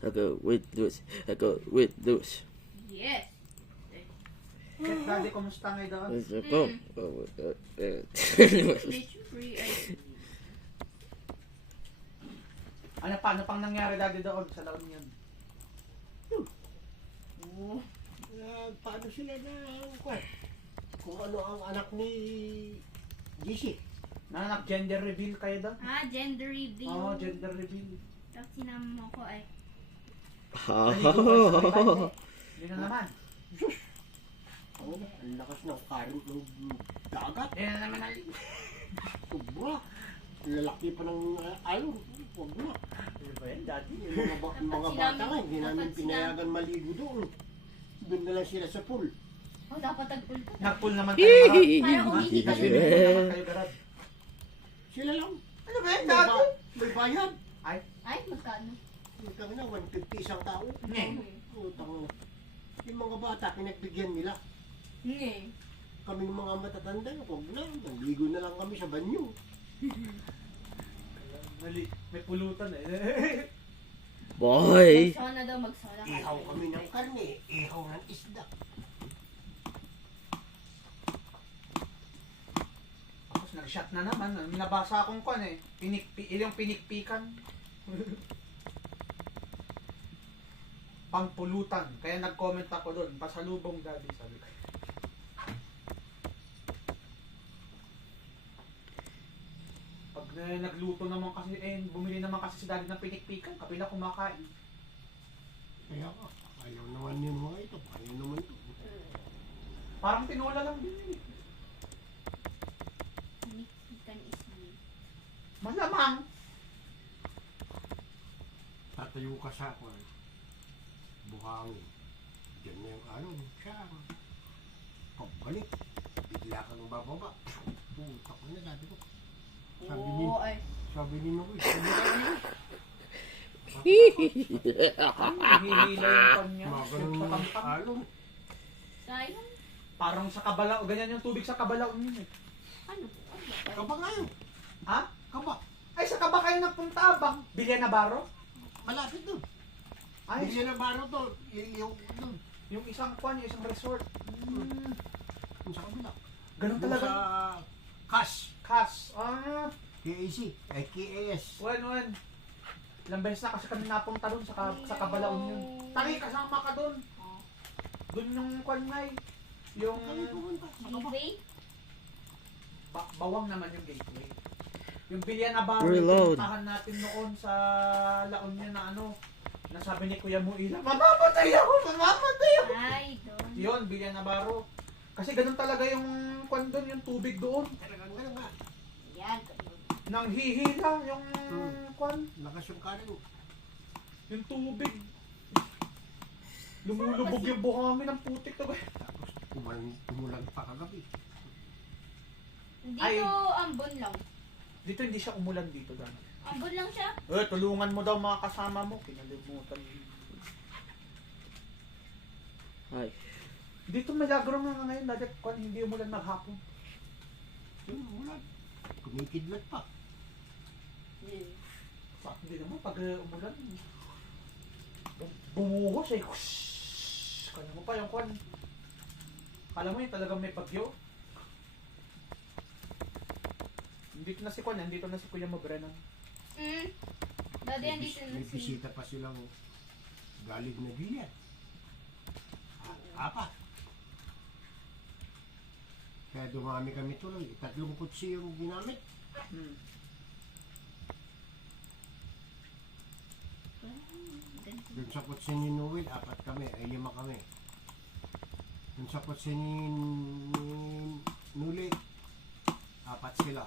I go with this. I go with this. Yes. Check daddy, kumusta ngayon daw? I go. Nature free ay. Ano pang nangyari daddy doon sa laon yun? Oh. Paano sila na kung ano ang anak ni GC? Na gender reveal kayo daw? Ah, gender reveal. Oo, gender reveal. Tapos sinama mo ko ay. Yun na naman. Oh, ang lakas ng current ng dagat. Yun na naman. Sobra. Lalaki pa ng alon. Huwag na. Ano ba yan daddy? Yung mga bata nga, hindi namin pinayagan maligo doon. Doon na lang sila sa pool. Oh, dapat tagpul to. Nagpull naman kayo garad. Para umihi ka Nagpull dun. naman kayo garad. Sila lang. Ano ba yan May, daddy? may bayad. Ay, magkano? Kami na, 150 isang tao. Ngayon. Utang na. Yung mga bata, pinagbigyan nila. Hindi. Kaming mga matatanda, huwag na. Naligo na lang kami sa banyo. Mali. May pulutan eh. Boy. Magsona daw, magsona ka. Ihaw kami ng karne, ihaw ng isda. Tapos nag-shot na naman. Nabasa akong kwan eh. Yung pinikpikan. Pangpulutan. Kaya nag-comment ako doon. Pasalubong daddy, sabi ko. Pag nagluto naman kasi, bumili naman kasi si daddy ng pinikpikan. Kapila kumakain. Kaya ka, ayaw naman yung mga ito. Ayaw naman ito. Parang tinola lang din eh. Mexican is me. Malamang. Tatayo ka sa ako. Buhangin. Diyan na yung ano, siya. Pagbalik. Bigla kang bababa. Putak ko na, sabi ko. Oo, ay. Sabi ni Noy, sabi ka niyo. Hihila yung kwan niya. Mga Yung ganun patampang. alon. Sayang. Parang sa kabalaw. Ganyan yung tubig sa kabalaw yun eh. Ano? Kaba nga yun. Ha? Kaba. Ay, sa kaba kayo nagpunta ba? Bilya na baro? Malapit doon. Ay, Bigyan na baro to. Yung doon. yung isang kwan, yung isang resort. Yung sa kabila. Ganun Doon talaga. sa Cash. Kas. Ah, KAC. Ay, KAS. when. Ilang beses na kasi kami napunta doon sa kabalaon yun. Tangi, kasama ka doon. Doon yung kwan nga eh. Yung Kami pumunta. Sa kaba. Gateway? bawang naman yung gateway. Yung Bilya na baro, Reload. yung pinuntahan natin noon sa La Union na ano. Nasabi ni Kuya Muila, mamamatay ako! Mamamatay ako! Ay, doon. Yun, Bilya na baro. Kasi ganun talaga yung kwan doon, yung tubig doon. Talagang ganun nga. Yan. Nang hihila yung kwan, Lakas yung kanin. yung tubig. Lumulubog yung buhangin ng putik to. Tapos umulan pa kagabi. Dito, Ay. ambon lang. Dito hindi siya umulan dito, Dan. Ambon lang siya. Tulungan mo daw mga kasama mo. Kinalimutan. Ay. Dito malagro nga ngayon, dati kwan hindi umulan maghapon. Yun, umulan. Kumikidlat pa. Hindi naman, pag umulan, bumuhos eh. Kanya mo pa yung kwan. Kala mo yun, talagang may bagyo. Nandito na si Kwan, nandito na si Kuya Mabrenan. Dati yan dito na May si... bisita pa silang galig na bilyan. Apat. Kaya dumami kami tuloy. 3 kutsi yung ginamit. Doon sa kutsi ni Noel, 4 kami. Ay 5 kami. Doon sa kutsi ni Nuli, 4 sila.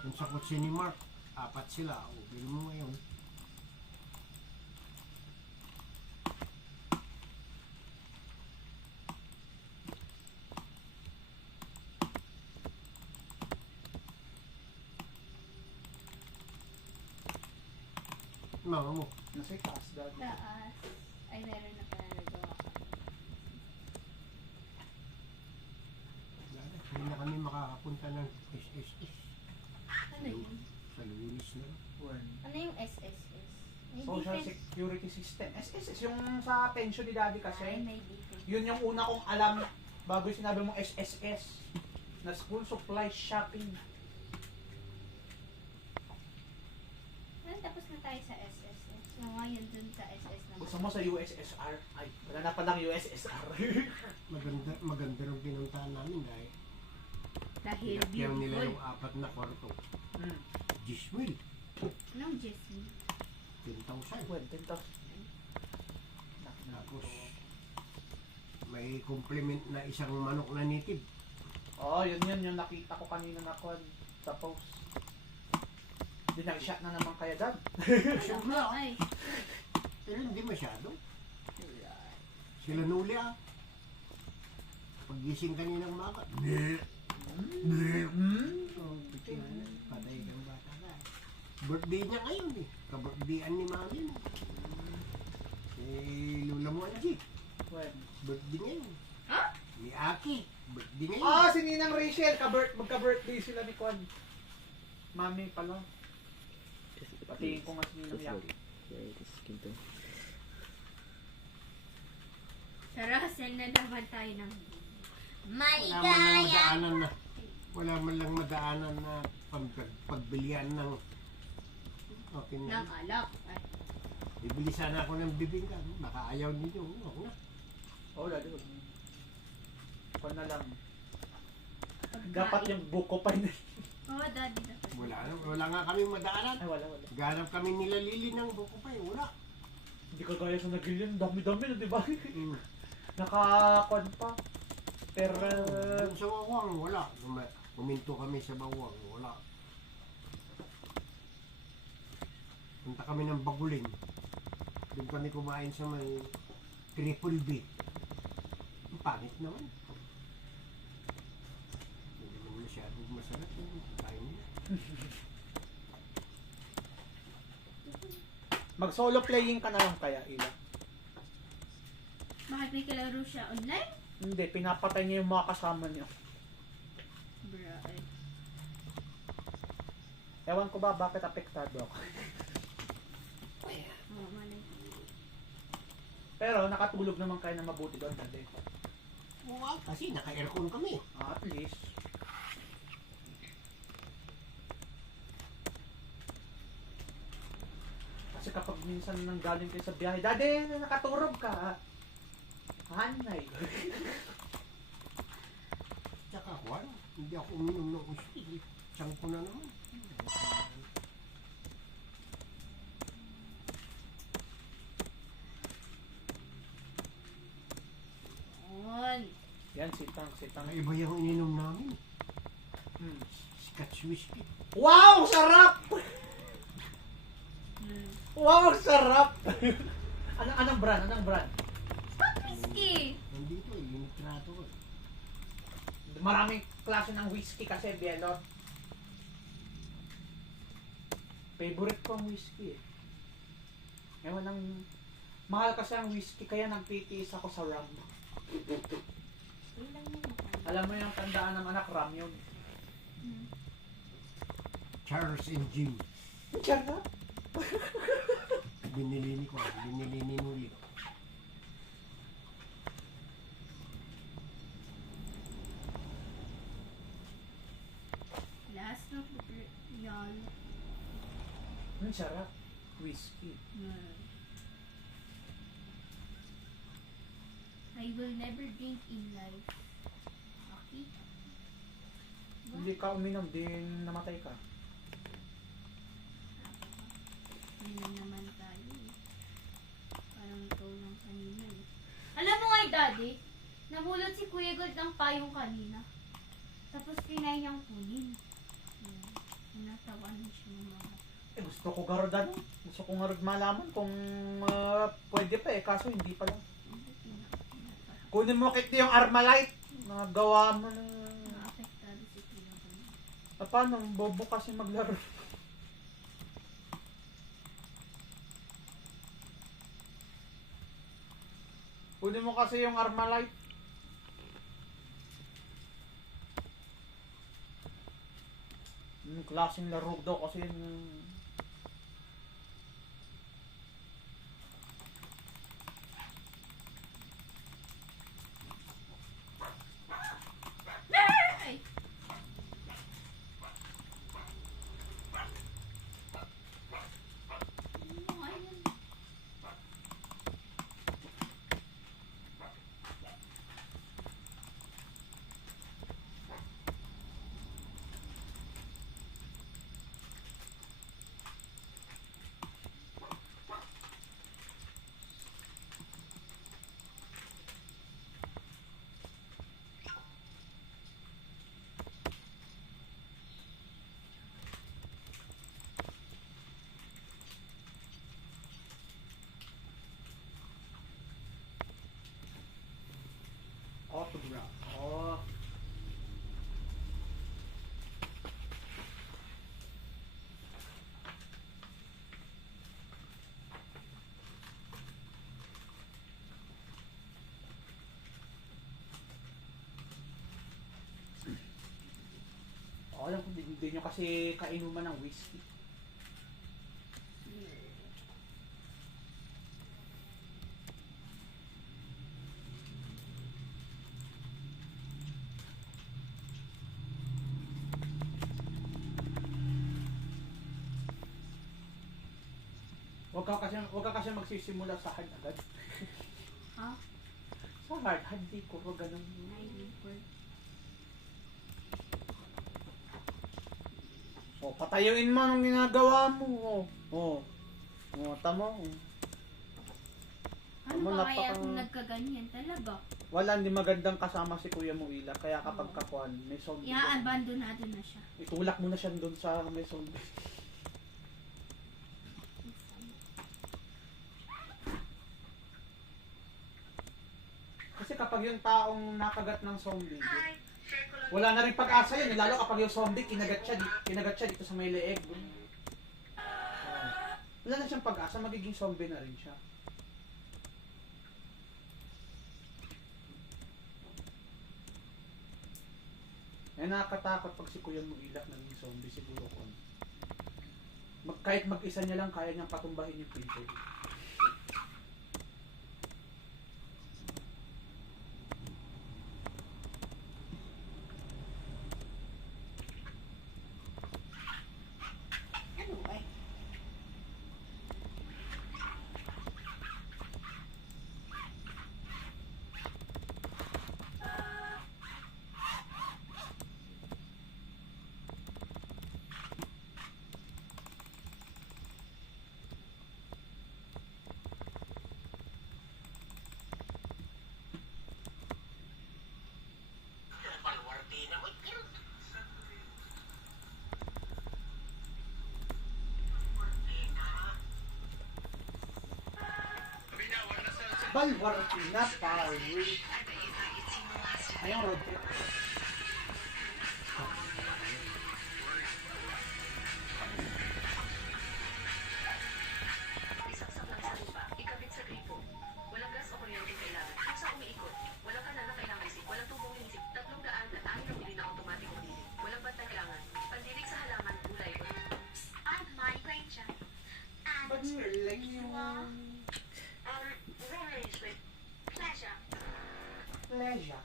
Doon sa kutsi ni Mark, 4 sila. O, bilhin mo ngayon. Mama mo. Nasa itaas dati. Taas. Ay, meron na pala nagawa ka. Hindi na kami makakapunta ng SSS. Ano yun? Sa Lunis na. When? Ano yung SSS? May Social defense. Security System. SSS, yung sa pension ni daddy Ay, kasi. may defense. Yun yung una kong alam bago yung sinabi mong SSS. Na School Supply Shopping. Well, tapos na tayo sa SSS. So, ngayon dun sa SS naman. Gusto mo sa USSR? Ay, wala na palang USSR. Maganda rin pinuntahan namin dahil Dahil pinakyaw nila beautiful. yung 4 na kwarto. Hmm. Giswil, Anong Jessie? 10,000. Well, 10,000. Tapos, may compliment na isang manok na native. Oo, yun yung nakita ko kanina na kwan sa post. Dinag-shot na naman kaya dad. Siyempre, Ay, pero hindi masyado. Sila nuli ah. Paggising kaninang umaga, oh, patay kang bata ka. Birthday niya ngayon eh. Ka-birthdayan ni Mami. Eh, Lula mo Angie. Well. Birthday ngayon. Ha? Ni Aki. Birthday ngayon. Ah, si Ninang Rachel, magka-birthday sila ni Kwan. Mami pala. Patingin ko nga si Ninang Yaki. Yeah, it is kinto. sa Russell na naman tayo ng Wala man lang madaanan na pagbilian ng okay ng na. alak. Ay, Bibili sana ako ng bibingka. Baka ayaw ninyo. Ako na. Oo, dali. Kwan na lang. pagkain. Dapat yung buko pa yun. Oo, daddy dapat. Wala nga kami madaanan. Ay, wala. Ganap kami nila Lili ng buko pa eh. Wala. Hindi kagaya sa nagilyan. Dami-dami na, di ba? Mm. Naka-kwan pa. Pero, Doon sa Bawang, wala. Puminto kami sa Bawang, wala. Punta kami ng Baguling. Doon kami kumain sa may Triple B. Ang pangit naman. Hindi naman masyadong masarap yung kain nila. mag-solo playing ka na lang kaya, Ila. Bakit may kalaro siya online? Hindi, pinapatay niya yung mga kasama niya. Bra, ay. Ewan ko ba bakit apektado ako. Oo, manay. Pero nakatulog naman kayo na mabuti doon dati. Oo, kasi naka-aircon kami. At least. Kasi kapag minsan nang galing kayo sa biyahe, Daddy, nakaturog ka. Hanay. Tsaka Juan, hindi ako uminom ng usti. Siyang ko na naman. On. Yan, sitang. Ay, iba yung ininom namin. Hmm. Scotch whiskey. Wow! Sarap! Wow! Sarap! Anong brand? Whiskey! Nandito eh, yung trato ko. Maraming klase ng whiskey kasi, Bielot. Favorite ko ang whiskey eh. Ewan lang, mahal kasi ang whiskey kaya nagtitiis ako sa rum. Ilan yun? Alam mo yung tandaan ng anak, rum yun. Charles and Jim. Sarap! Binili ni Nuli. Last na yan. Ang sarap. Whiskey. I will never drink in life. Okay? Hindi ka uminom, din namatay ka. Yun na naman tayo eh. Parang ikaw lang kanina eh. Alam mo nga daddy, nabulot si Kuya Gold ng payong kanina. Tapos kinay niyang kunin. Natawanan siya ng mga. Eh, gusto ko garodan. Gusto ko nga malaman kung pwede pa eh, kaso hindi pa lang. Kunin mo kit yung Armalite. Nagawa mo ng... Naapektado si Kuya Gold. Paano? Bobo kasi maglaro. Kunin mo kasi yung Armalite. Yung klaseng laro daw kasi yung... alam ko, hindi nyo kasi kainuman ng whiskey. Huwag ka kasi magsisimula sa hard agad. Ha? Sa hard, hindi ko. Huwag ganun. Ay, O, patayuin mo anong ginagawa mo. O, tama. ano Tama, ba kaya napaka- kung nagkaganyan talaga? Wala, hindi magandang kasama si Kuya Muila. Kaya kapag kakuan, may zombie. Abandonado na siya. Itulak mo na siya doon sa may zombie. Kasi kapag yung taong nakagat ng zombie, wala na rin pag-asa yun. Lalo kapag yung zombie, kinagat siya dito sa may leeg. Wala na siyang pag-asa, magiging zombie na rin siya. Eh, nakakatakot pag si Kuya Muilak naging zombie siguro ko. Kahit mag-isa niya lang, kaya niyang patumbahin yung pinto. Ano ba? Balwartina, pari. Ayong road trip. Isang saklang sa lupa, ikabit sa gripo. Walang gas o kuryente kailangan. Kung sa umiikot, walang kanal na kailangan isip, walang tubong inisip, 300 na mili na automatic umilig. Walang bantay kailangan. Pandilig sa halaman, gulay. I'm Hermione Granger. And Ba't like you are Rose with pleasure. pleasure?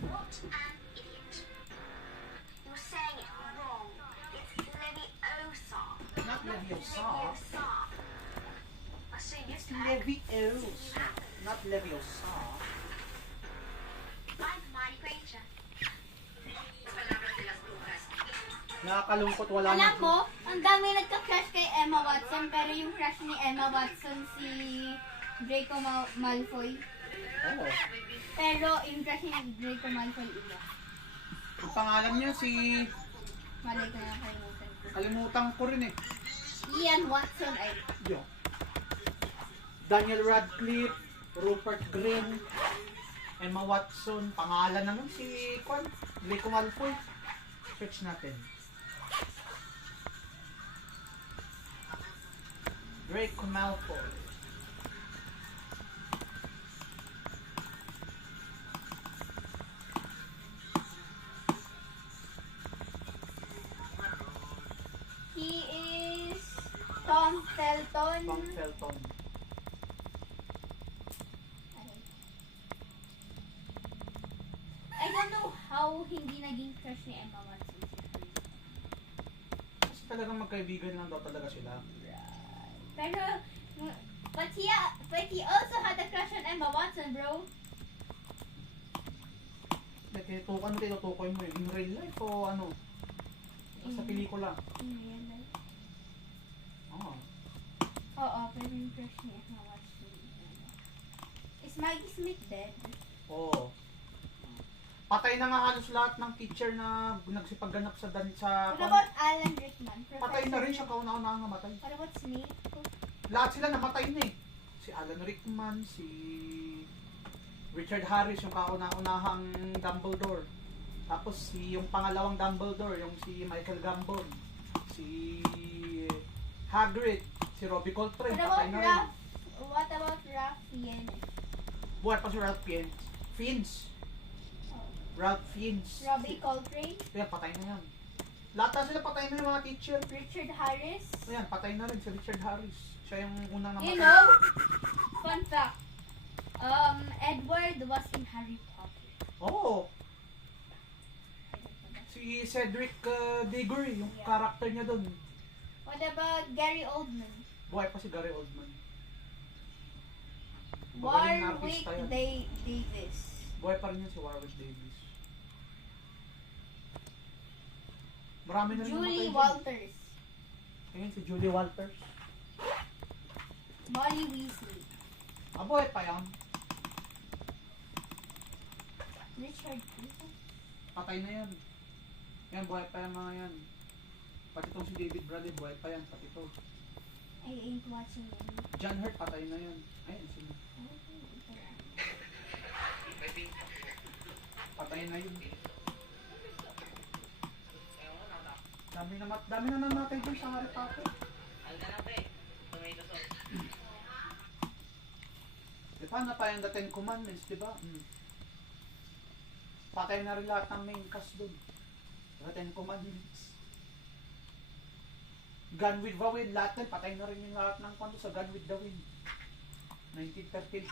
What an idiot. You're saying it wrong. It's Leviosa. Not Leviosa. Leviosa. I assume It's it's correct. Leviosa. Not Leviosa. I'm Hermione Granger. Palabras de las brujas. Nakakalungkot, wala Alam na. mo, ang dami nagka-crush kay Emma Watson, pero yung crush ni Emma Watson si Draco Malfoy. Oo. Pero yung crush ni Draco Malfoy iba. Ang pangalan niya si... Malay ko na kalimutan ko. Kalimutan ko rin eh. Ian Watson ay Yo. Daniel Radcliffe, Rupert Grint, Emma Watson, pangalan naman si Kwan, Draco Malfoy. Search natin. Draco Malfoy. he is Tom Felton. Tom Felton. I don't know how hindi naging crush ni Emma Watson si Harry. Kasi talagang magkaibigan lang daw talaga sila. Pero, but he also had a crush on Emma Watson, bro. Tinutukoy mo in real life o ano? Sa pelikula. In real life. Oo. Oo, pero yung crush ni Emma Watson. Is Maggie Smith dead? Oo. Patay na nga halos lahat ng teacher na nagsipagganap sa What about Alan Rickman? patay na rin siya kauna-unahang namatay. What about Snape? Lahat sila namatay na eh. Si Alan Rickman, si Richard Harris, yung kauna-unahang Dumbledore. Tapos yung pangalawang Dumbledore, yung si Michael Gambon. Si Hagrid, si Robbie Coltrane, What about patay na rin. What about Ralph Fiennes? Buhat pa si Ralph Fiennes. Fiennes. Oh. Ralph Fiennes. Robbie Coltrane, Ayan, patay na yan. Lahat na sila patay na yung mga teacher. Richard Harris. Ayan, patay na rin si Richard Harris. Siya yung unang namatay. You know, fun fact, Edward was in Harry Potter. Oo. Si Cedric Diggory, yung Yeah. character niya dun. What about Gary Oldman? Buhay pa si Gary Oldman. Magaling na Warwick artista yan. Davis. Buhay pa rin yun si Warwick Davis. Marami na rin namatay Julie dyan. Walters. Ayun, si Julie Walters. Molly Weasley. Buhay pa yan. Richard Curtis. Patay na yan. Yan, buhay pa yan mga yan. Pati itong si David Bradley, buhay pa yan. Pati ito. I ain't watching any. John Hurt, patay na yan. Ayun, sino? Patay na yun. Dami na namatay dun sa Harry Potter. Di ba, napayang The Ten Commandments, di ba? Patay na rin lahat ng main cast dun. The Ten Commandments. Gone with the Wind, lahat din, patay na rin yung lahat ng kwento sa Gone with the Wind. 1913.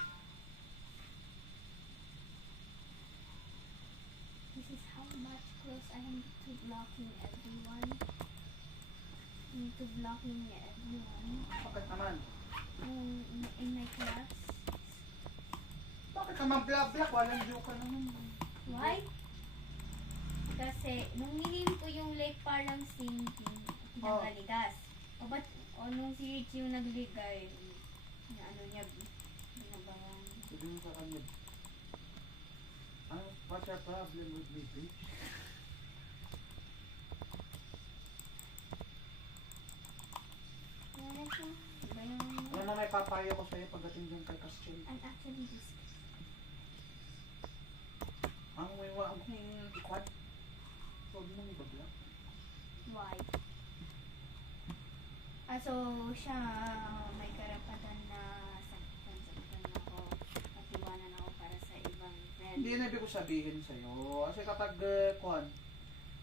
This is how much close I am to blocking everyone. To blocking everyone. Bakit naman? In my class. Bakit naman bla-bla? Walang view ka naman. Why? Kasi, nung nilim ko yung Lake Parang sinking, pinangaligas. O nung si Rich yung nagligay, na ano niya, binabawan. Sabi mo sa kanya, what's your problem with me, bitch? Ano siya? Iba yung... Ano na may papayo ko sa'yo pagdating dyan kay Castiel? I'm actually this. Ang may ikwad. Huwag mo may bagla. Why? So, siya may karapatan na saktan ako at iwanan ako para sa ibang friend. Hindi na ibig ko sabihin sa'yo. Kasi kapag,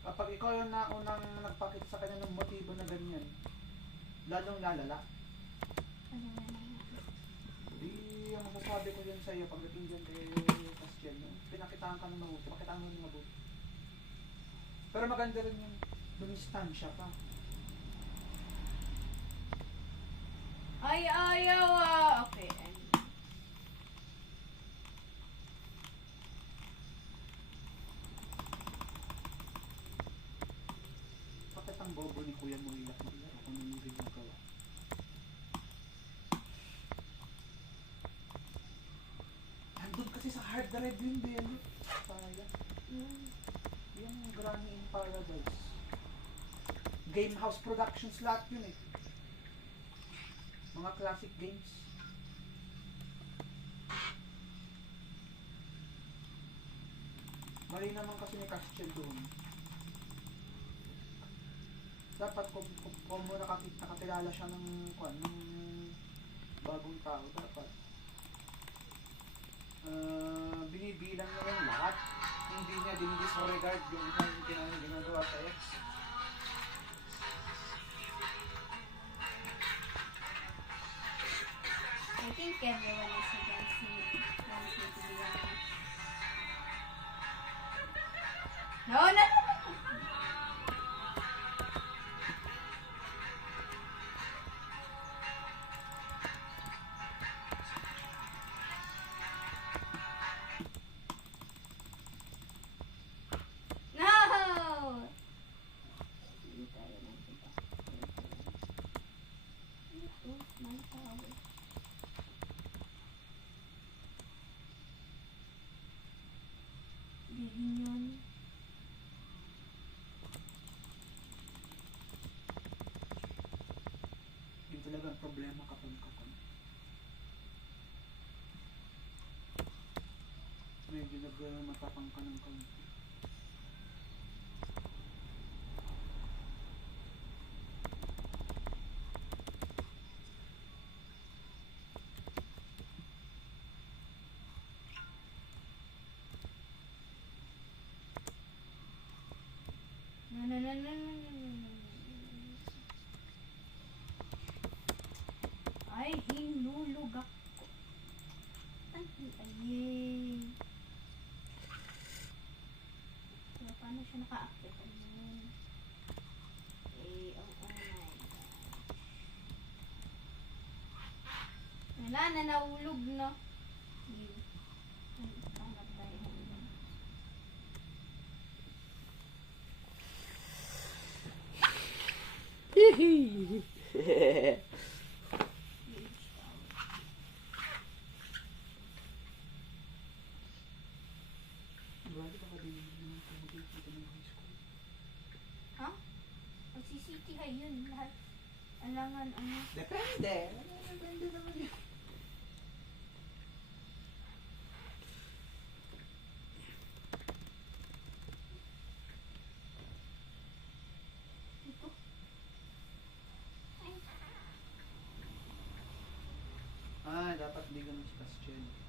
kapag ikaw yung naunang nagpakita sa kanya ng motibo na ganyan, lalong lalala. Ano na lang? Di, ang masasabi ko yan sa'yo pagdating dyan kay Castiel, pinakitaan ka ng mabuti, pakitaan mo ng mabuti. Pero maganda rin yung dumistansya pa. Ay, ayaw okay. Bakit ang bobo ni Kuya mo iyak maglaro kung ano rin magawa? Nandun kasi sa hard drive yun, Ben. Kaya. Yung Granny in Paradise. Gamehouse Productions lahat yun eh. Mga classic games. Mali naman kasi ni Castiel doon. Dapat kung mo nakakilala siya ng bagong tao, dapat binibilang niya yung lahat. Hindi niya dinidisregard yung ginagawa sa ex. I think everyone is against me. Wants me to be honest. No. No! Hindi tayo nakita. My power. Gawin yun. Yun talaga ang problema kapag medyo matapang ka ng kaunti. Ay, hinulog ako. Ay. So, paano siya naka-active? Ayun. Oh my God. Wala na, nahulog na. Yun. Ay, pangat tayo. Grabe ka din yung dito ng high school. Ha? Magsisitihay yun. Lahat. Alangan, ano. Depende. Depende naman yun. Ito. Ah, dapat di ganun si Castiel.